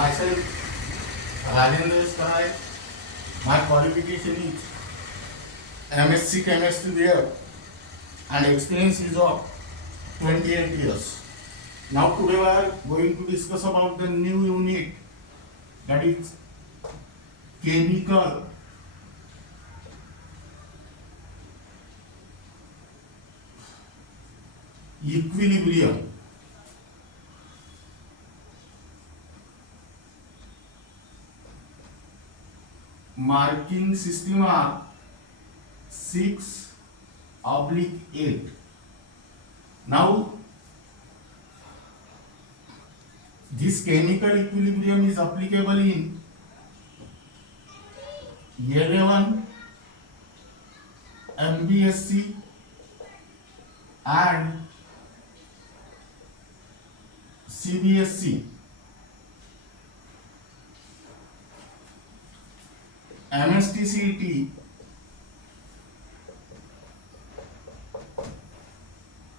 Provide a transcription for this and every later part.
Myself, Rajendra Sky. My qualification is MSc Chemistry there and experience is of 28 years. Now today we are going to discuss about the new unit, that is chemical equilibrium. Marking system are 6/8. Now this chemical equilibrium is applicable in 11 MBSE and CBSE. mhtcet,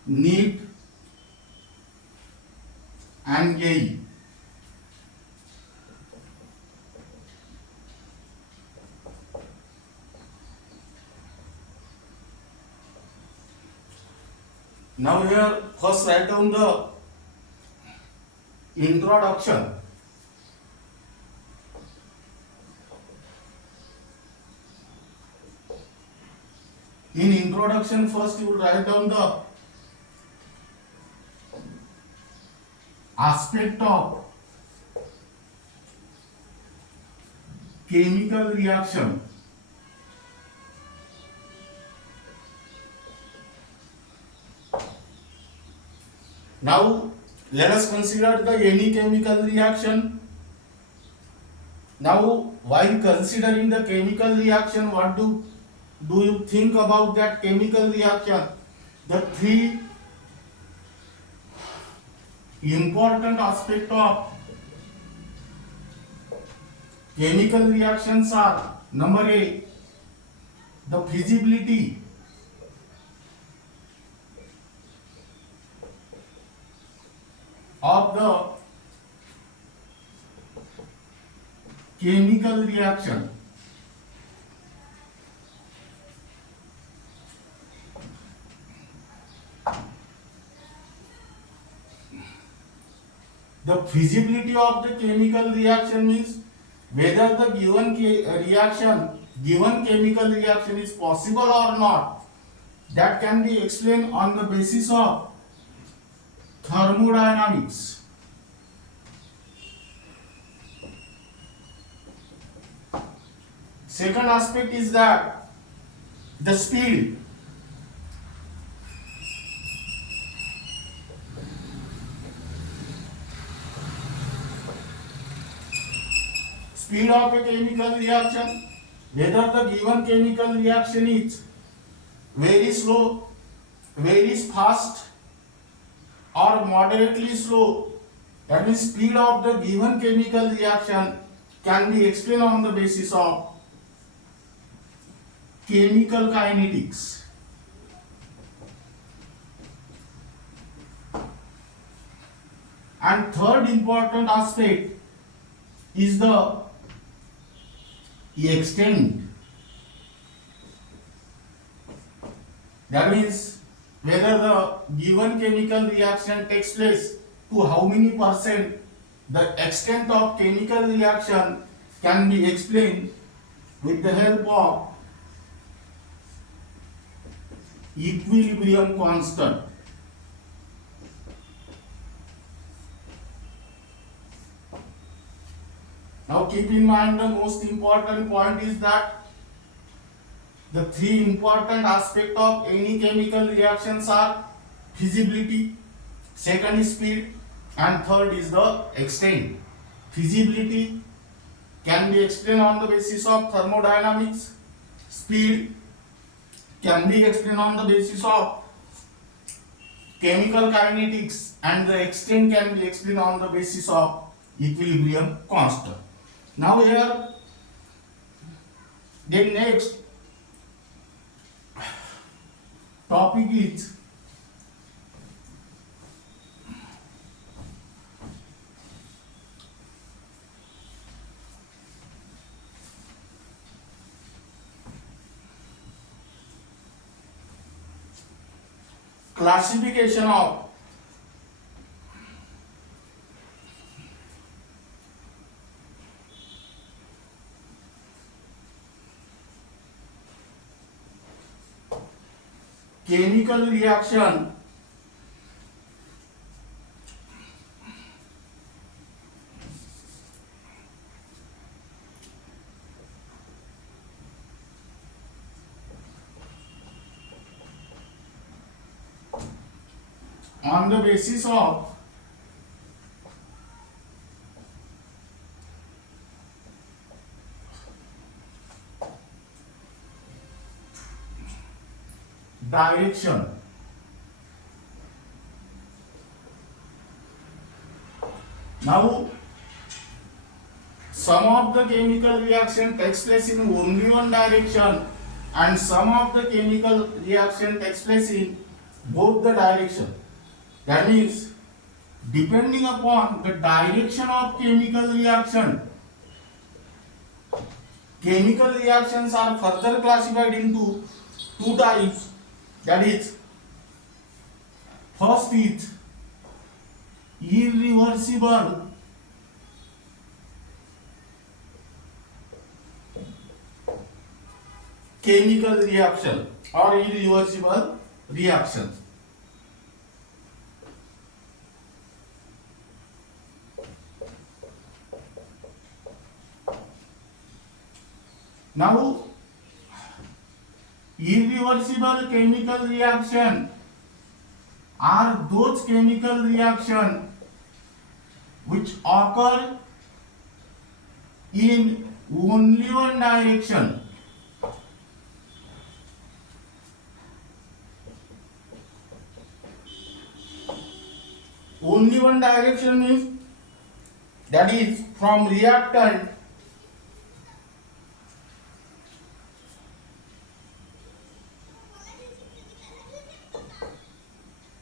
NEET and JEE. Now here first write down the introduction. In introduction first you will write down the aspect of chemical reaction. Now let us consider the any chemical reaction. Now while considering the chemical reaction, what do you think about that chemical reaction? The three important aspects of chemical reactions are: number A, the feasibility of the chemical reaction. The feasibility of the chemical reaction means whether the given chemical reaction is possible or not. That can be explained on the basis of thermodynamics. Second aspect is that the speed. Speed of a chemical reaction, whether the given chemical reaction is very slow, very fast, or moderately slow. That means speed of the given chemical reaction can be explained on the basis of chemical kinetics. And third important aspect is the extent. That means whether the given chemical reaction takes place to how many percent, the extent of chemical reaction can be explained with the help of equilibrium constant. Now keep in mind the most important point is that the three important aspects of any chemical reactions are feasibility, second is speed, and third is the extent. Feasibility can be explained on the basis of thermodynamics, speed can be explained on the basis of chemical kinetics, and the extent can be explained on the basis of equilibrium constant. Now here, then next topic is classification of chemical reaction on the basis of direction. Now, some of the chemical reaction takes place in only one direction and some of the chemical reaction takes place in both the direction. That means, depending upon the direction of chemical reaction, chemical reactions are further classified into two types. That is, first is irreversible chemical reaction or irreversible reaction. Now, irreversible chemical reaction are those chemical reaction which occur in only one direction. Only one direction means that is from reactant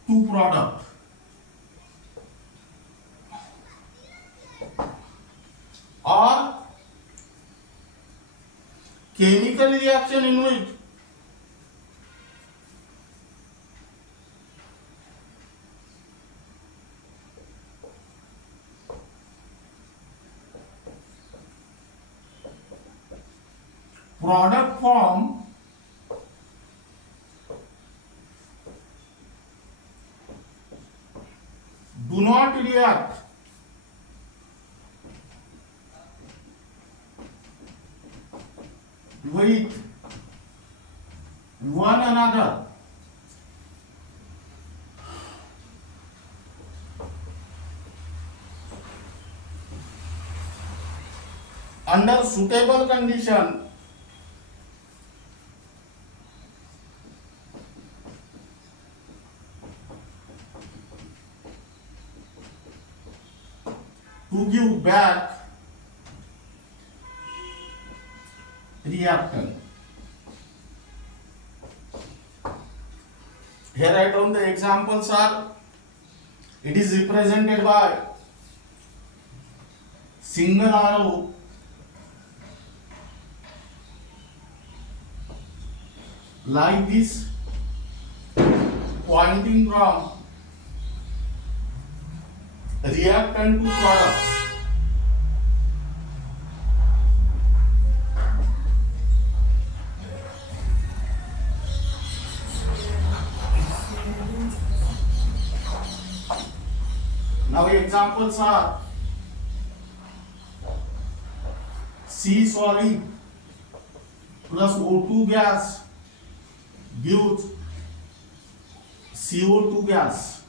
to product. Or chemical reaction in which product form do not react with one another under suitable condition to give back reactant. Here I told the examples are, it is represented by single arrow like this pointing from reactant to products. Now examples are C solid plus O2 gas gives CO2 gas.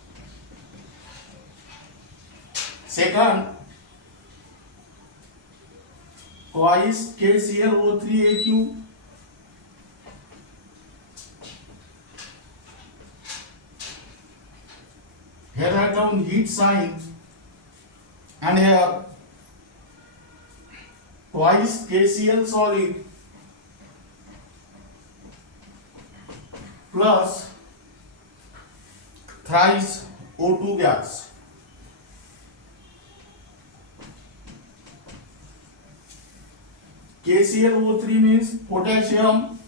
Second, twice KClO3AQ here I found heat sign and here twice KCl solid plus thrice O2 gas. KClO3 means potassium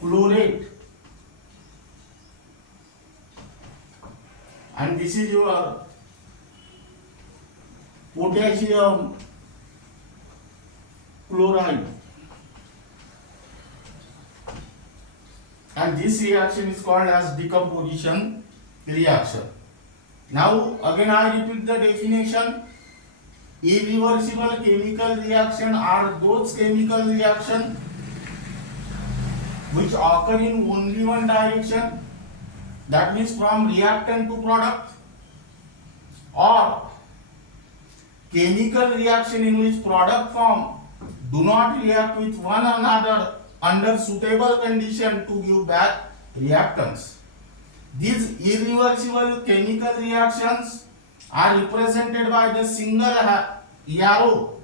chlorate, and this is your potassium chloride, and this reaction is called as decomposition reaction. Now again I repeat the definition. Irreversible chemical reaction are those chemical reaction which occur in only one direction, that means from reactant to product, or chemical reaction in which product form do not react with one another under suitable condition to give back reactants. These irreversible chemical reactions are represented by the single arrow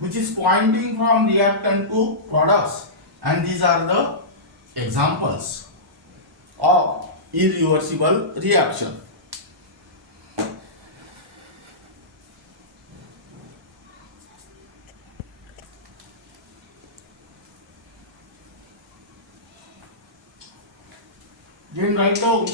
which is pointing from reactant to products, and these are the examples of irreversible reaction. Then write down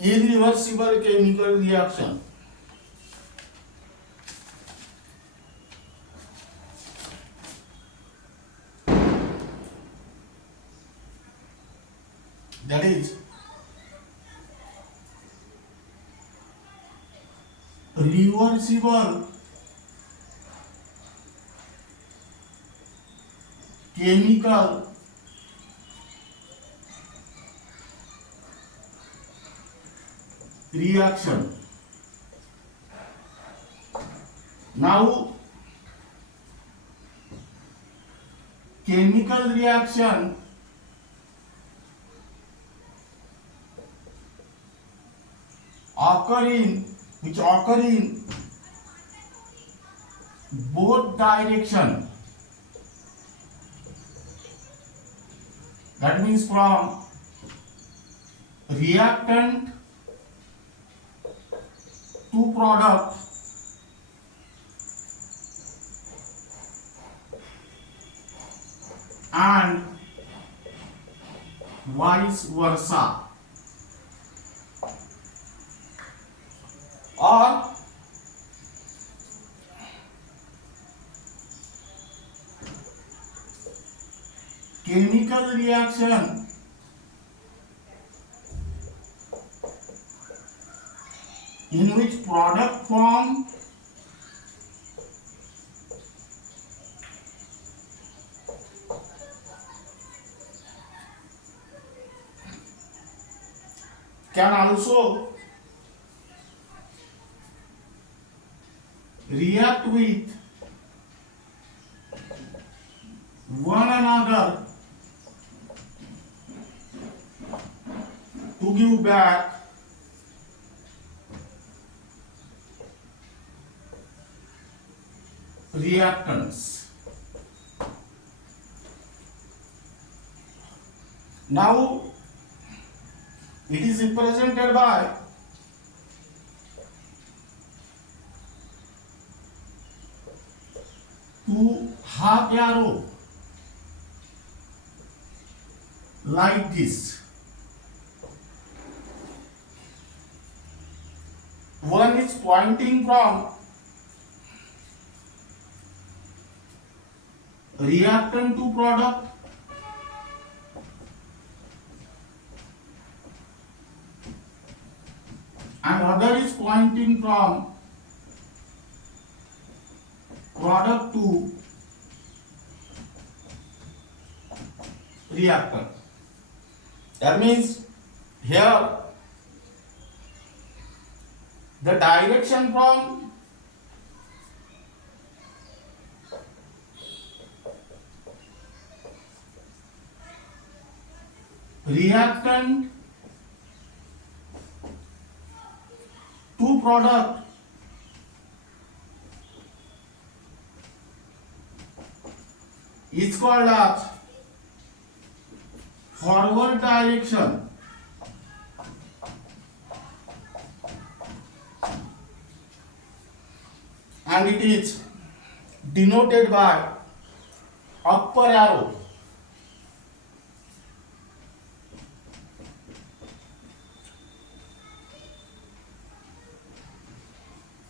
irreversible chemical reaction. That is reversible chemical reaction. Now chemical reaction which occur in both direction, that means from reactant to product and vice versa, or chemical reaction in which product form can also react with one another to give back reactants. Now it is represented by two half arrow like this. One is pointing from reactant to product, and other is pointing from product to reactant. That means here the direction from reactant to product is called as forward direction, and it is denoted by upper arrow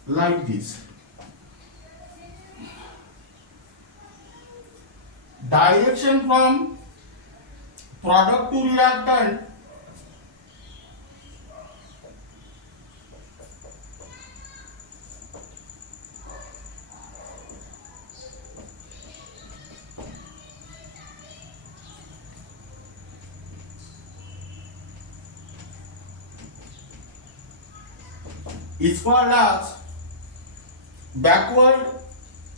like this. Direction from product to reactant is called as backward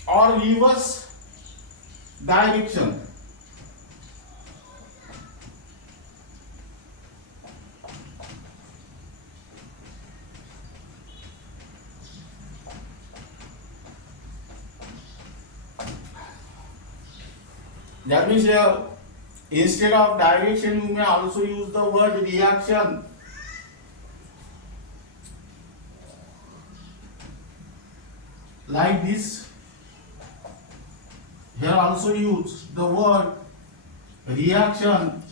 or reverse direction. That means here, instead of direction, you may also use the word reaction. Like this. Here also use the word reaction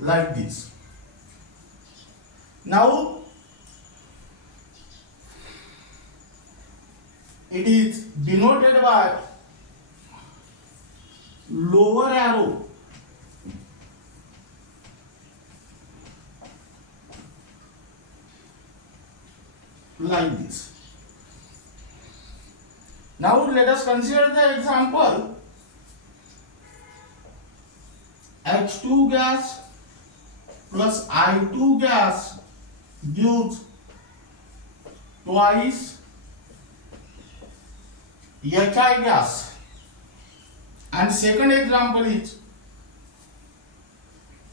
like this. Now, it is denoted by lower arrow like this. Now let us consider the example. H2 gas plus I2 gas gives twice HI gas. And second example is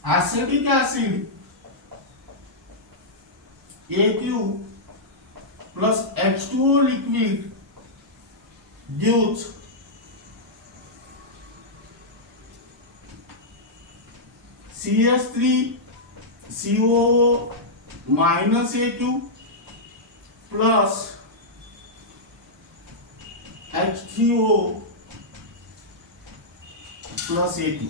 acetic acid AQ plus H2O liquid gives CS3COO minus AQ plus H3O plus A2.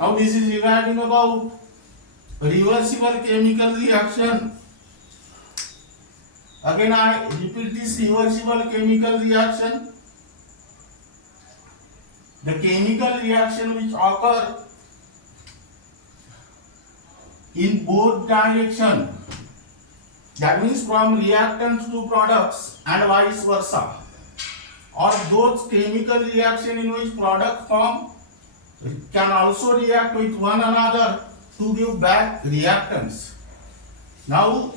Now this is regarding about reversible chemical reaction. Again I repeat this reversible chemical reaction. The chemical reaction which occur in both direction. That means from reactants to products and vice versa. Or those chemical reaction in which product form can also react with one another to give back reactants. Now,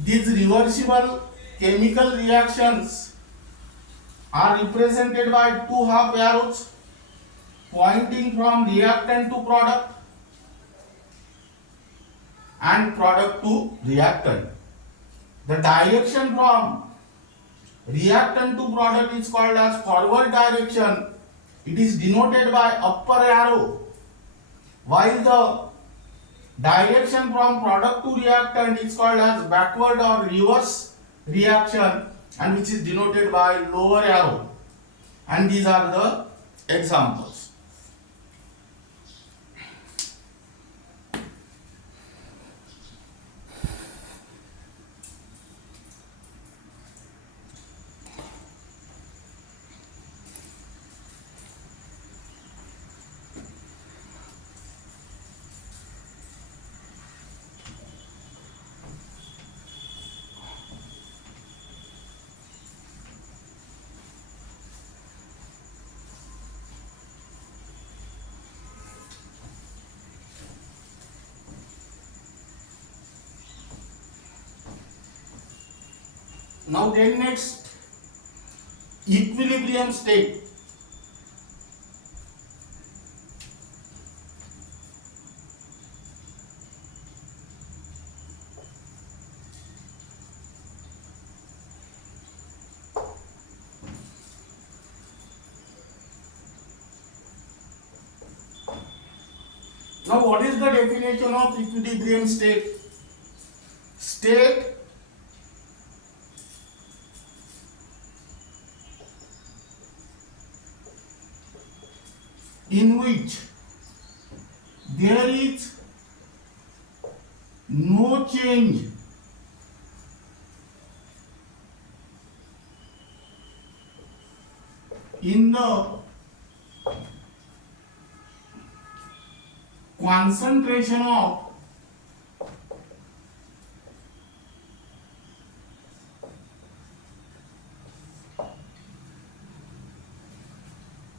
these reversible chemical reactions are represented by two half arrows pointing from reactant to product and product to reactant. The direction from reactant to product is called as forward direction. It is denoted by upper arrow, while the direction from product to reactant is called as backward or reverse reaction, and which is denoted by lower arrow. And these are the examples. Now then next, equilibrium state. Now, what is the definition of equilibrium state? State in which there is no change in the concentration of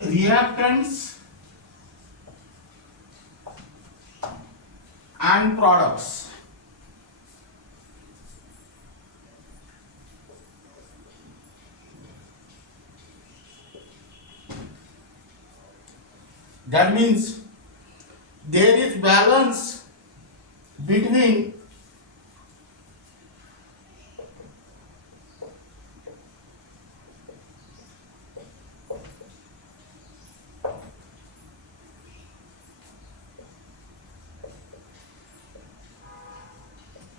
reactants and products. That means there is balance between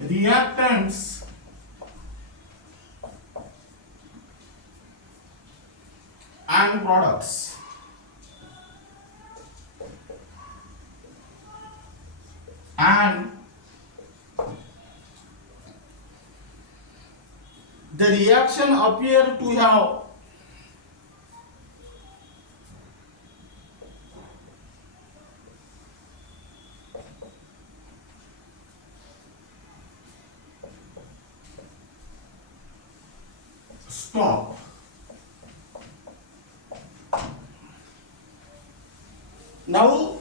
reactants and products. And the reaction appear to have stop. Now,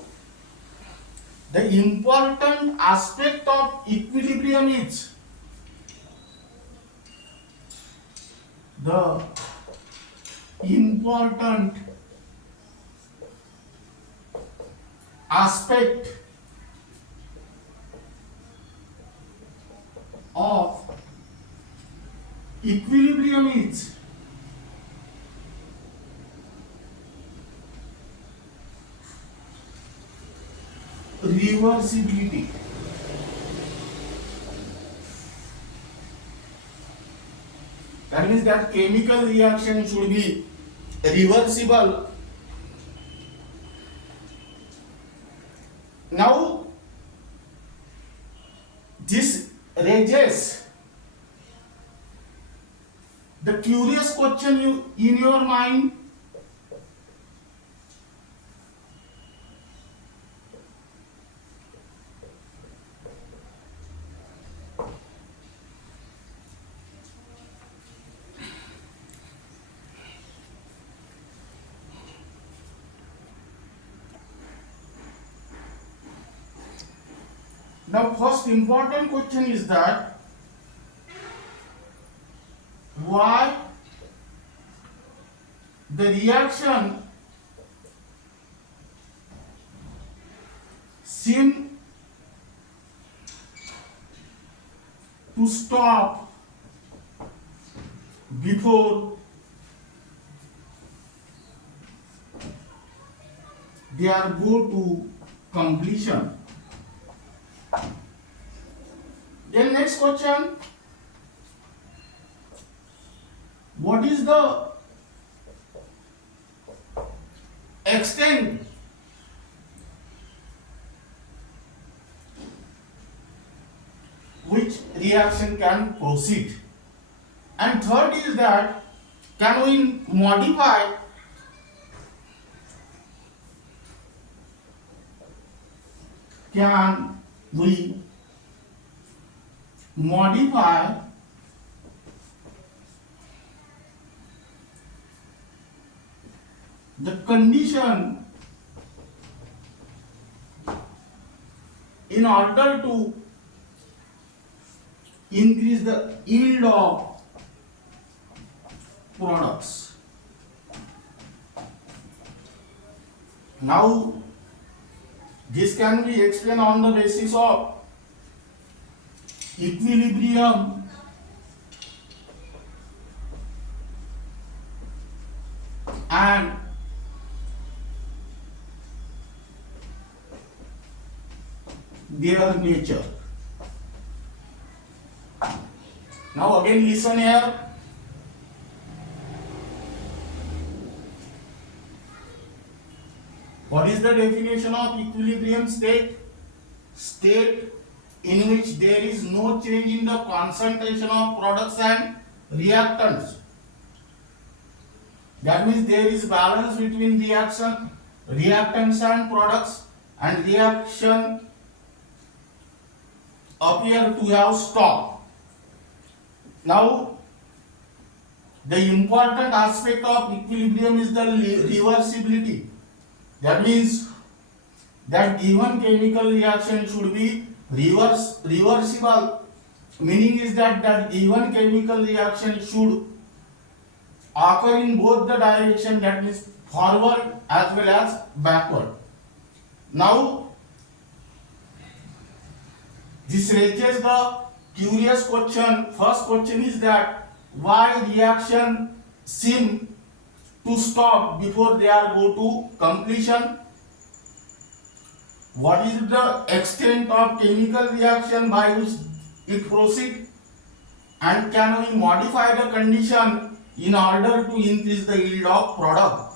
the important aspect of equilibrium is the important aspect of equilibrium is reversibility. That means that chemical reaction should be reversible. Now, this raises the curious question in your mind. Now, first important question is that why the reaction seem to stop before they are go to completion. Then next question, what is the extent which reaction can proceed? And third is that can we modify the condition in order to increase the yield of products. Now, this can be explained on the basis of equilibrium and their nature. Now again listen here. What is the definition of equilibrium state? State in which there is no change in the concentration of products and reactants. That means there is balance between reactants and products, and reaction appear to have stopped. Now, the important aspect of equilibrium is the reversibility. That means that given chemical reaction should be reversible. Meaning is that given chemical reaction should occur in both the direction, that means forward as well as backward. Now, this raises the curious question. First question is that why reaction seem to stop before they are go to completion? What is the extent of chemical reaction by which it proceeds? And can we modify the condition in order to increase the yield of product?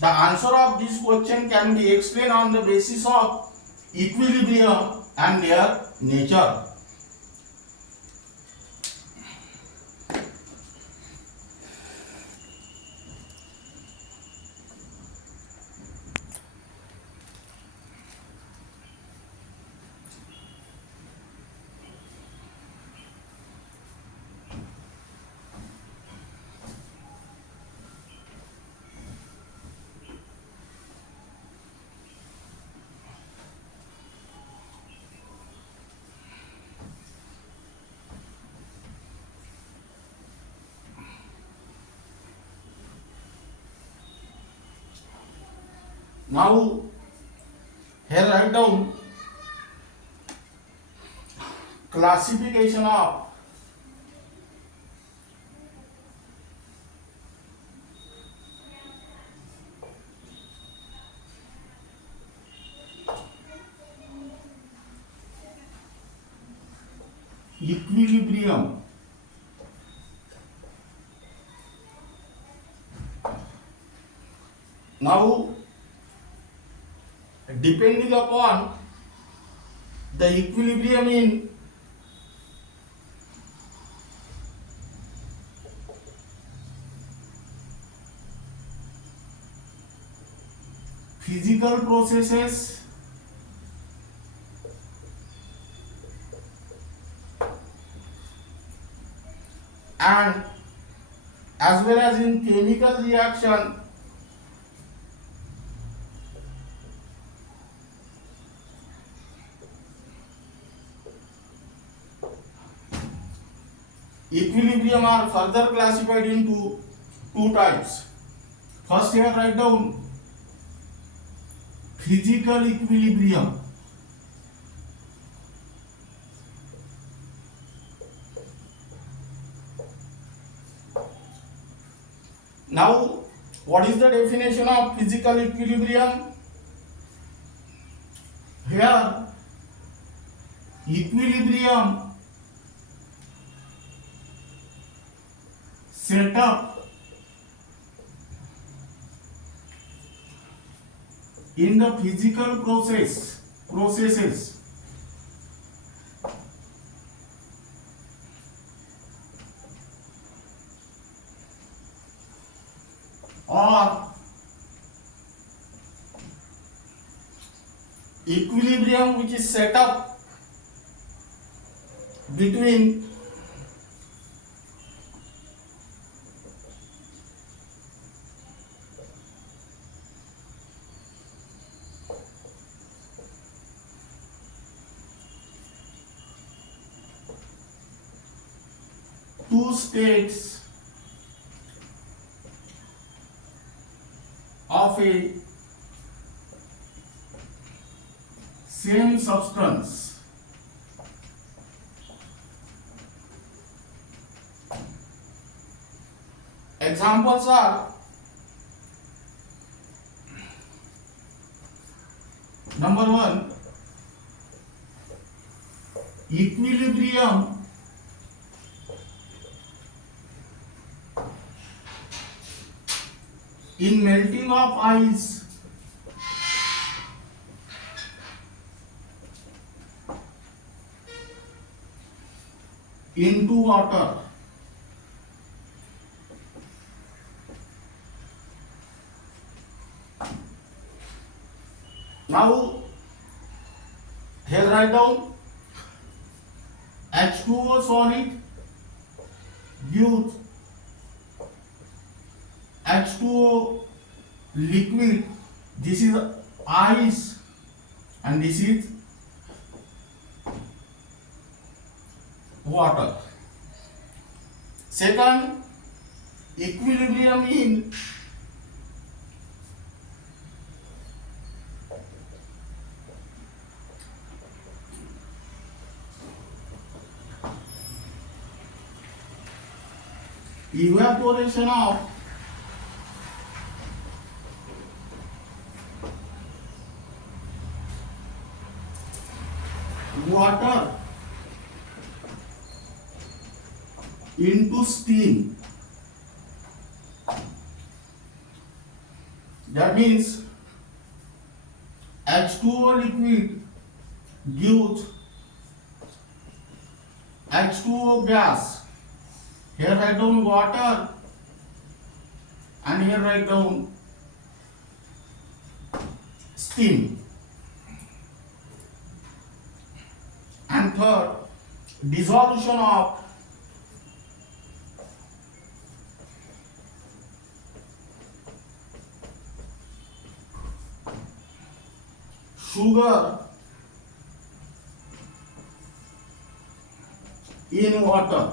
The answer of this question can be explained on the basis of equilibrium and their nature. Now, here write down classification of equilibrium. Now, depending upon the equilibrium in physical processes and as well as in chemical reaction, equilibrium are further classified into two types. First, here write down physical equilibrium. Now, what is the definition of physical equilibrium? Here, equilibrium set up in the physical processes or equilibrium which is set up between two states of a same substance. Examples are number one, equilibrium in melting of ice into water. Now here write down H2O solid gives H2O liquid. This is ice and this is water. Second, equilibrium in evaporation of water into steam. That means H2O liquid gives H2O gas. Here write down water and here write down steam. And third, dissolution of sugar in water.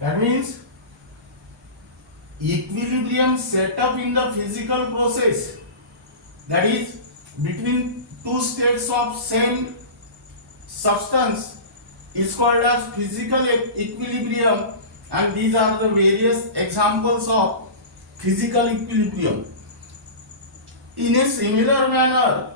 That means equilibrium set up in the physical process, that is between two states of same substance, is called as physical equilibrium, and these are the various examples of physical equilibrium. In a similar manner,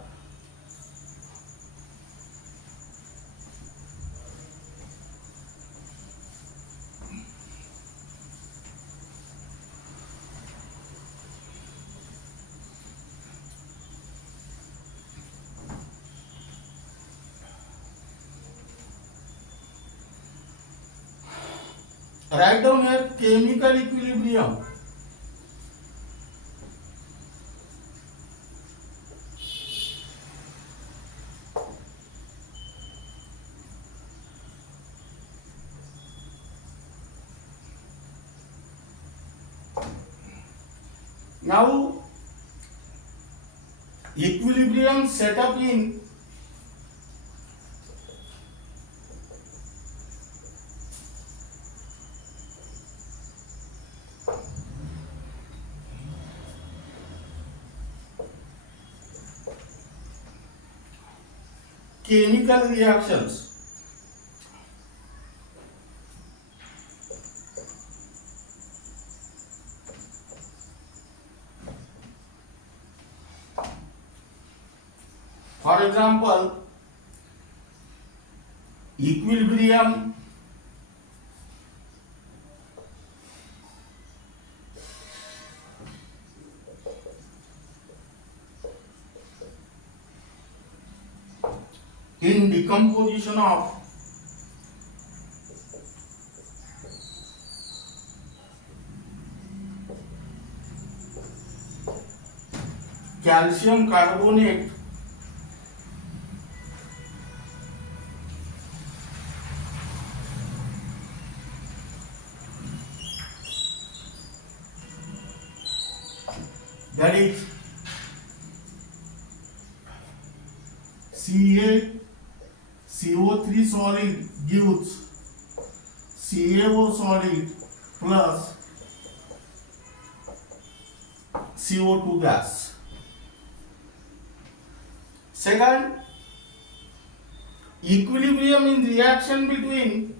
write down here chemical equilibrium. Now, equilibrium set up in chemical reactions. For example, equilibrium in decomposition of calcium carbonate that is CaCO3 solid gives CaO solid plus CO2 gas. Second, equilibrium in reaction between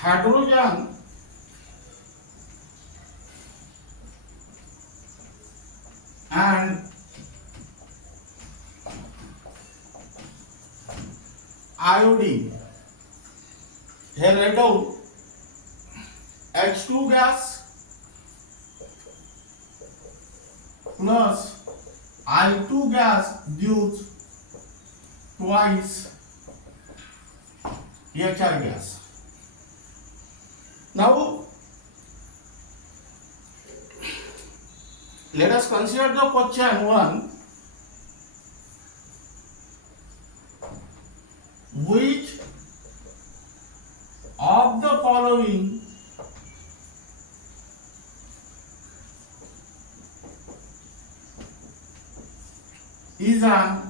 hydrogen and iodine. Here write down H2 gas plus I2 gas gives twice HR gas. Now let us consider the question 1. Which of the following is an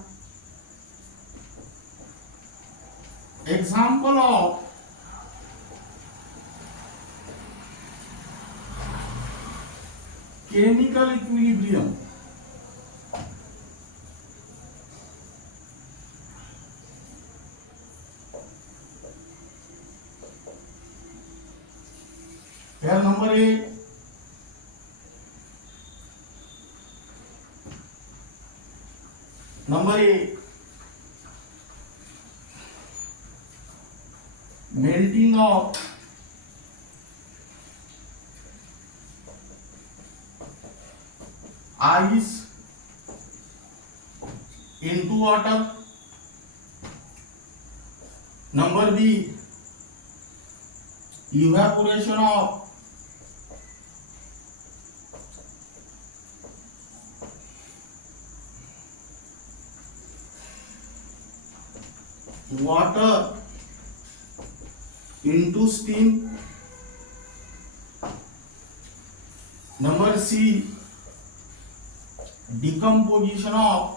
example of chemical equilibrium? Here number A. Number A, melting of ice into water. Number B, evaporation of water into steam. Number C, decomposition of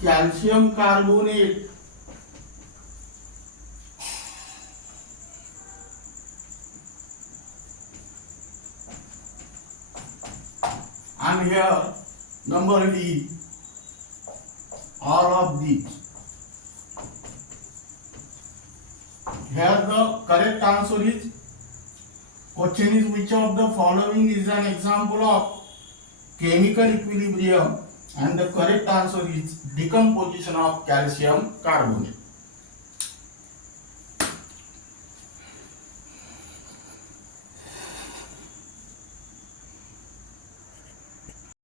calcium carbonate and here number D, all of these. Here the correct answer is, question is which of the following is an example of chemical equilibrium, and the correct answer is decomposition of calcium carbonate.